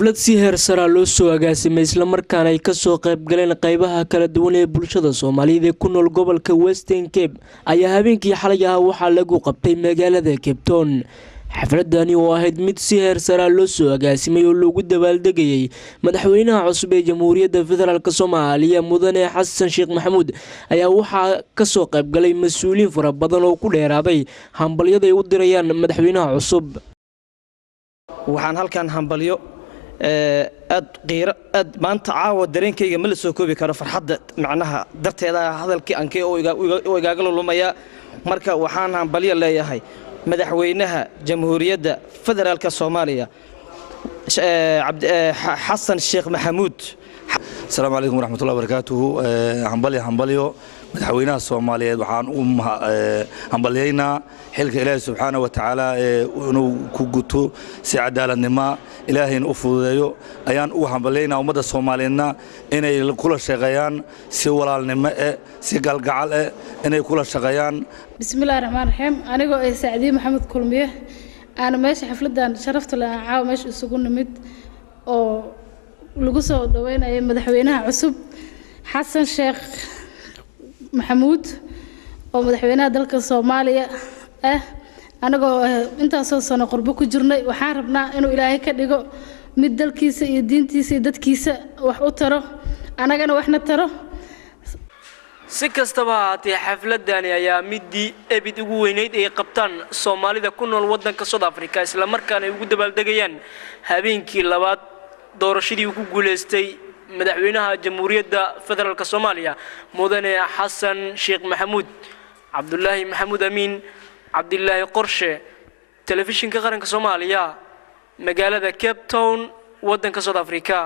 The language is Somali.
xaflad si heer sare loo soo agaasimay isla markaana ay ka soo qayb galeen qaybaha kala duwan ee bulshada Soomaaliyeed ee ku nool gobolka Western Cape ayaa habeenkii xalay ah waxaa lagu qabtay magaalada Cape Town. xafladani oo ahayd mid si heer sare loo soo agaasimay oo lagu dabaaldegayay madaxweynaha cusub ee Jamhuuriyadda Federaalka Soomaaliya Mudane Xassan Sheekh Maxamuud ayaa waxaa ka soo qayb galay mas'uuliyiin fara badan oo ku dheeraaday hambalyada ay u dirayaan madaxweynaha cusub. waxaan halkan hambalyo aad maanta caawa dareenkayga ma la soo koobi karo farxadda macnaha darteeda hadalkii aankay oo igaaga lumaya marka waxaan hambalyo leeyahay madaxweynaha Jamhuuriyadda Federaalka Soomaaliya Xassan Sheekh Maxamuud. السلام عليكم ورحمة الله وبركاته. همبليو مدحوينا الصوماليات وحان همبلينا حلك إلهي سبحانه وتعالى إنه كوجتو سعدالة النماء إلهي نفوذيو أيان همبلينا ومدى الصومالينا إن كل الشغيان سوى النماء سجل جعل إن كل الشغيان. بسم الله الرحمن الرحيم. أنا جو سعدي محمد كولمية. أنا ماشي حفلة شرفت لعاو ماشي سكون نمد أو lagu soo dhaweynayay madaxweynaha cusub Xassan Sheekh Maxamuud oo madaxweynaha dalka Soomaaliya anagoo intaas oo sano qurbo ku jirnay waxaan rabnaa inuu Ilaahay ka dhigo mid dalkiisa iyo diintiisa iyo dadkiisa wax u taro anagana waxna taro. si kastaba haatee xafladani ayaa midii abid ugu weyneyd ay qabtaan Soomaalida ku nool wadanka South Africa isla markaana ay ugu dabaaldegayaan habeenkii labaad doorashadii uu ku guuleystay madaxweynaha Jamhuuriyadda Federaalka Soomaaliya Mudane Xassan Sheekh Maxamuud. Cabdullaahi Maxamuud Amiin Cabdullaahi Qorshe telefishinka qaranka Soomaaliya magaalada Cape Town wadanka South Africa.